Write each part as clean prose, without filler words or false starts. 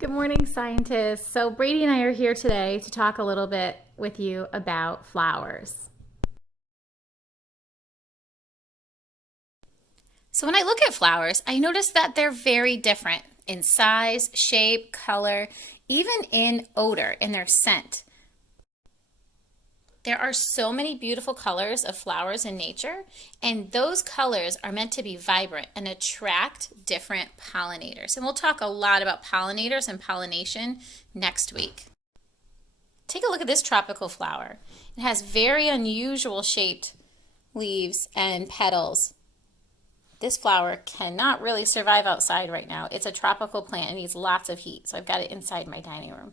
Good morning, scientists. So Brady and I are here today to talk a little bit with you about flowers. So when I look at flowers, I notice that they're very different in size, shape, color, even in odor, in their scent. There are so many beautiful colors of flowers in nature, and those colors are meant to be vibrant and attract different pollinators. And we'll talk a lot about pollinators and pollination next week. Take a look at this tropical flower. It has very unusual shaped leaves and petals. This flower cannot really survive outside right now. It's a tropical plant and needs lots of heat, so I've got it inside my dining room.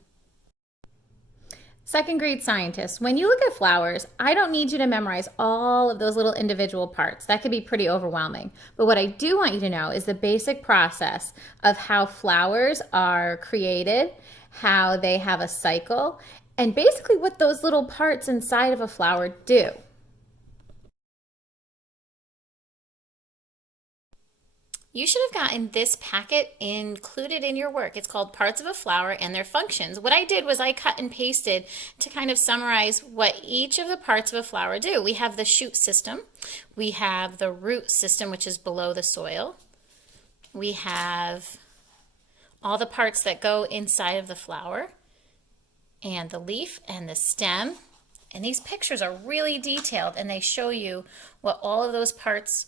Second grade scientists, when you look at flowers, I don't need you to memorize all of those little individual parts. That could be pretty overwhelming. But what I do want you to know is the basic process of how flowers are created, how they have a cycle, and basically what those little parts inside of a flower do. You should have gotten this packet included in your work. It's called Parts of a Flower and Their Functions. What I did was I cut and pasted to kind of summarize what each of the parts of a flower do. We have the shoot system. We have the root system, which is below the soil. We have all the parts that go inside of the flower, and the leaf and the stem. And these pictures are really detailed, and they show you what all of those parts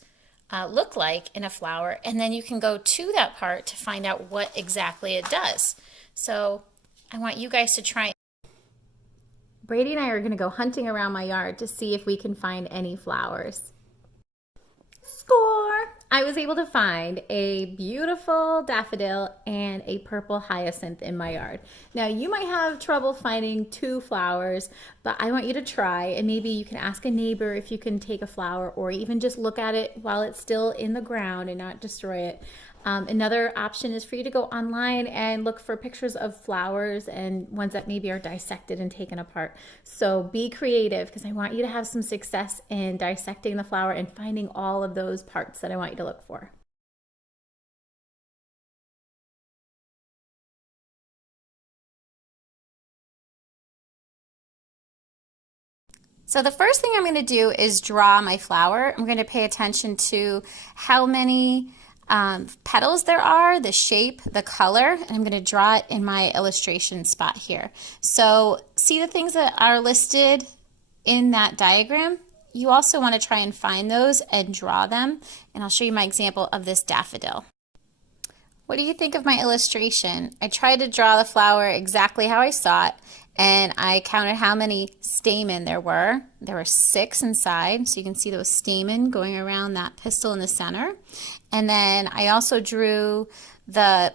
look like in a flower, and then you can go to that part to find out what exactly it does. So I want you guys to try. Brady and I are going to go hunting around my yard to see if we can find any flowers. Score! I was able to find a beautiful daffodil and a purple hyacinth in my yard. Now, you might have trouble finding two flowers, but I want you to try, and maybe you can ask a neighbor if you can take a flower, or even just look at it while it's still in the ground and not destroy it. Another option is for you to go online and look for pictures of flowers and ones that maybe are dissected and taken apart. So be creative, because I want you to have some success in dissecting the flower and finding all of those parts that I want you to look for. So the first thing I'm going to do is draw my flower. I'm going to pay attention to how many petals there are, the shape, the color, and I'm going to draw it in my illustration spot here. So see the things that are listed in that diagram? You also want to try and find those and draw them, and I'll show you my example of this daffodil. What do you think of my illustration? I tried to draw the flower exactly how I saw it, and I counted how many stamen there were. There were 6 inside, so you can see those stamen going around that pistil in the center. And then I also drew the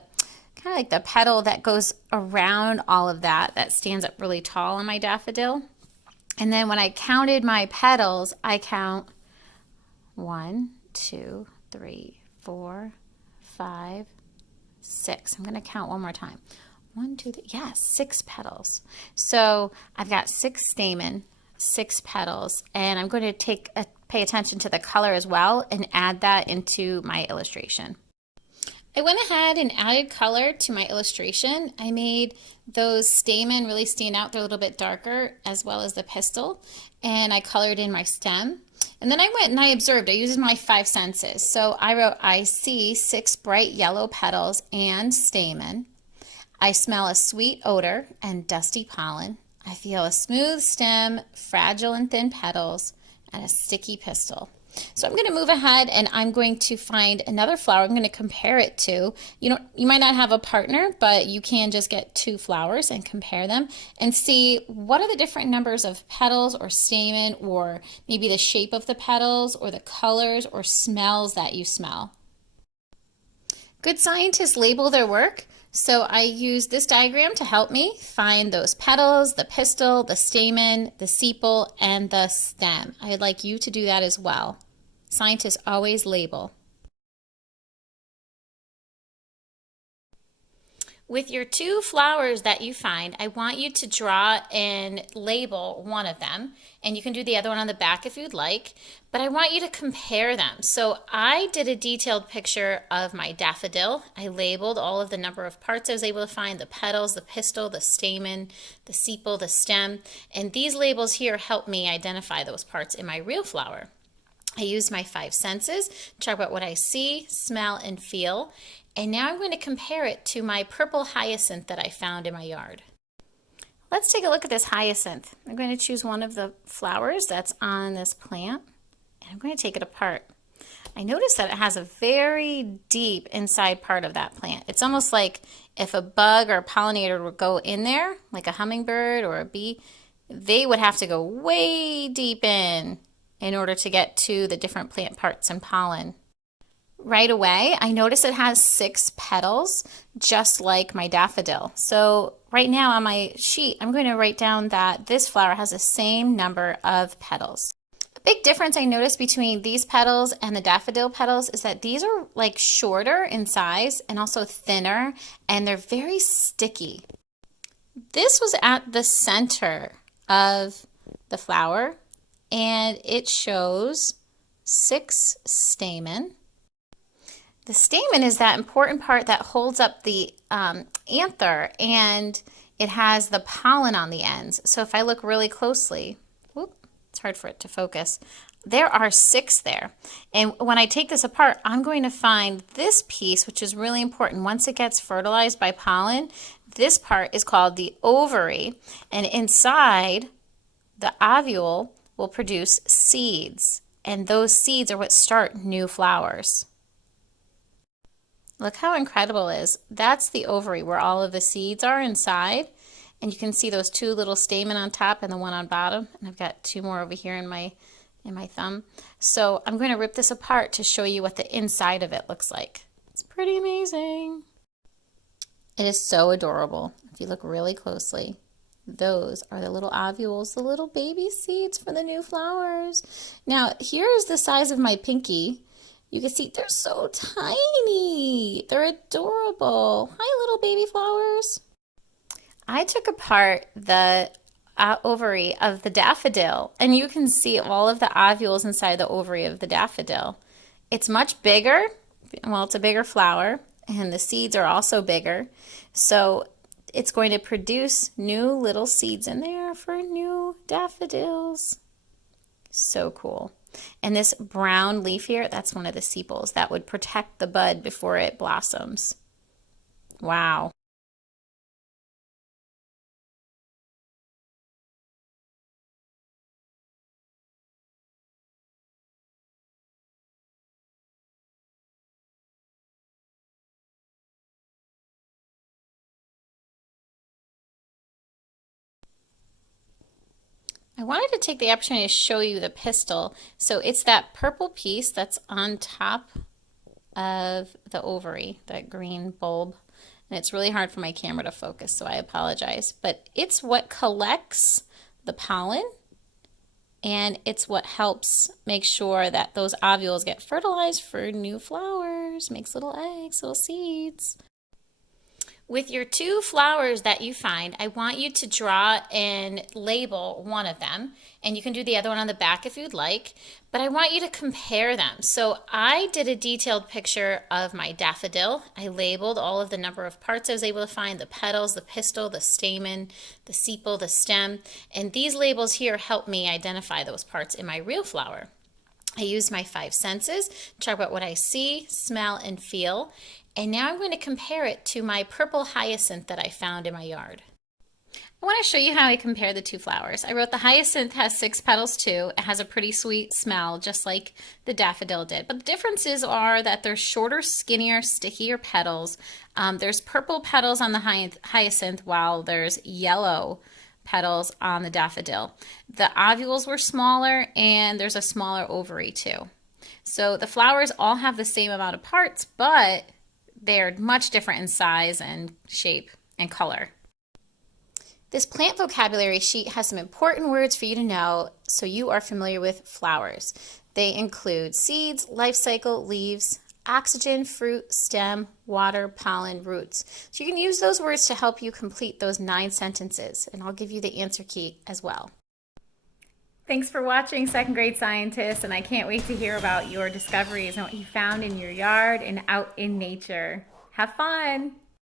kind of like the petal that goes around all of that, that stands up really tall on my daffodil. And then when I counted my petals, I count 1, 2, 3, 4, 5, 6. I'm going to count one more time. 1, 2, 3, yes, 6 petals. So I've got 6 stamen, 6 petals, and I'm going to pay attention to the color as well and add that into my illustration. I went ahead and added color to my illustration. I made those stamen really stand out. They're a little bit darker, as well as the pistil, and I colored in my stem. And then I went and I observed. I used my 5 senses. So I wrote, I see 6 bright yellow petals and stamen. I smell a sweet odor and dusty pollen. I feel a smooth stem, fragile and thin petals, and a sticky pistil. So I'm going to move ahead and I'm going to find another flower I'm going to compare it to. You might not have a partner, but you can just get 2 flowers and compare them and see what are the different numbers of petals or stamen, or maybe the shape of the petals or the colors or smells that you smell. Good scientists label their work. So I use this diagram to help me find those petals, the pistil, the stamen, the sepal, and the stem. I'd like you to do that as well. Scientists always label. With your two flowers that you find, I want you to draw and label one of them, and you can do the other one on the back if you'd like, but I want you to compare them. So I did a detailed picture of my daffodil. I labeled all of the number of parts I was able to find, the petals, the pistil, the stamen, the sepal, the stem, and these labels here help me identify those parts in my real flower. I used my five senses to talk about what I see, smell, and feel. And now I'm going to compare it to my purple hyacinth that I found in my yard. Let's take a look at this hyacinth. I'm going to choose one of the flowers that's on this plant, and I'm going to take it apart. I noticed that it has a very deep inside part of that plant. It's almost like if a bug or a pollinator would go in there, like a hummingbird or a bee, they would have to go way deep in order to get to the different plant parts and pollen. Right away, I notice it has 6 petals, just like my daffodil. So right now on my sheet, I'm going to write down that this flower has the same number of petals. A big difference I noticed between these petals and the daffodil petals is that these are like shorter in size and also thinner, and they're very sticky. This was at the center of the flower, and it shows 6 stamen. The stamen is that important part that holds up the anther, and it has the pollen on the ends. So if I look really closely, it's hard for it to focus, there are 6 there. And when I take this apart, I'm going to find this piece, which is really important. Once it gets fertilized by pollen, this part is called the ovary, and inside the ovule will produce seeds, and those seeds are what start new flowers. Look how incredible it is. That's the ovary where all of the seeds are inside, and you can see those 2 little stamen on top and the one on bottom, and I've got 2 more over here in my thumb. So I'm going to rip this apart to show you what the inside of it looks like. It's pretty amazing. It is so adorable. If you look really closely, those are the little ovules, the little baby seeds for the new flowers. Now, here's the size of my pinky. You can see they're so tiny. They're adorable. Hi, little baby flowers. I took apart the ovary of the daffodil, and you can see all of the ovules inside the ovary of the daffodil. It's much bigger. Well, it's a bigger flower, and the seeds are also bigger. So it's going to produce new little seeds in there for new daffodils. So cool. And this brown leaf here, that's one of the sepals that would protect the bud before it blossoms. Wow. I wanted to take the opportunity to show you the pistil. So it's that purple piece that's on top of the ovary, that green bulb. And it's really hard for my camera to focus, so I apologize. But it's what collects the pollen, and it's what helps make sure that those ovules get fertilized for new flowers, makes little eggs, little seeds. With your 2 flowers that you find, I want you to draw and label one of them, and you can do the other one on the back if you'd like, but I want you to compare them. So I did a detailed picture of my daffodil. I labeled all of the number of parts I was able to find, the petals, the pistil, the stamen, the sepal, the stem, and these labels here help me identify those parts in my real flower. I used my 5 senses to talk about what I see, smell, and feel. And now I'm going to compare it to my purple hyacinth that I found in my yard. I want to show you how I compare the 2 flowers. I wrote the hyacinth has 6 petals too. It has a pretty sweet smell, just like the daffodil did. But the differences are that there's shorter, skinnier, stickier petals. There's purple petals on the hyacinth, while there's yellow petals on the daffodil. The ovules were smaller, and there's a smaller ovary too. So the flowers all have the same amount of parts, but they're much different in size and shape and color. This plant vocabulary sheet has some important words for you to know so you are familiar with flowers. They include seeds, life cycle, leaves, oxygen, fruit, stem, water, pollen, roots. So you can use those words to help you complete those 9 sentences, and I'll give you the answer key as well. Thanks for watching, second grade scientists, and I can't wait to hear about your discoveries and what you found in your yard and out in nature. Have fun!